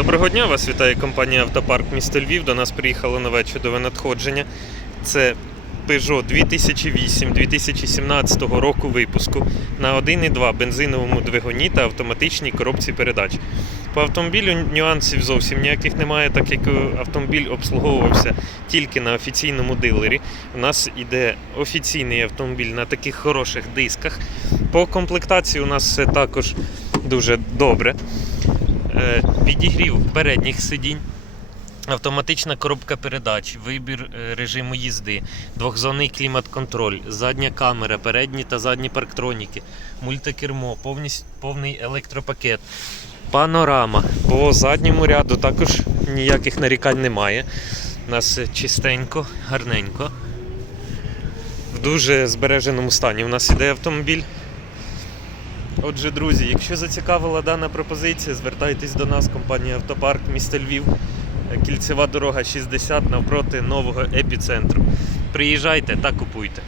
Доброго дня, вас вітає компанія Автопарк місто Львів. До нас приїхало нове чудове надходження. Це Peugeot 2008-2017 року випуску на 1,2 бензиновому двигуні та автоматичній коробці передач. По автомобілю нюансів зовсім ніяких немає, так як е, автомобіль обслуговувався тільки на офіційному дилері. У нас іде офіційний автомобіль на таких хороших дисках. По комплектації у нас все також дуже добре. Підігрів передніх сидінь. Автоматична коробка передач, вибір е, режиму їзди, двохзонний клімат-контроль, задня камера, передні та задні парктроніки, мультикермо, повний електропакет, панорама. По задньому ряду також ніяких нарікань немає. У нас чистенько, гарненько. В дуже збереженому стані у нас іде автомобіль. Отже, друзі, якщо зацікавила дана пропозиція, звертайтесь до нас, компанія Автопарк, місто Львів, кільцева дорога 60 навпроти нового епіцентру. Приїжджайте та купуйте.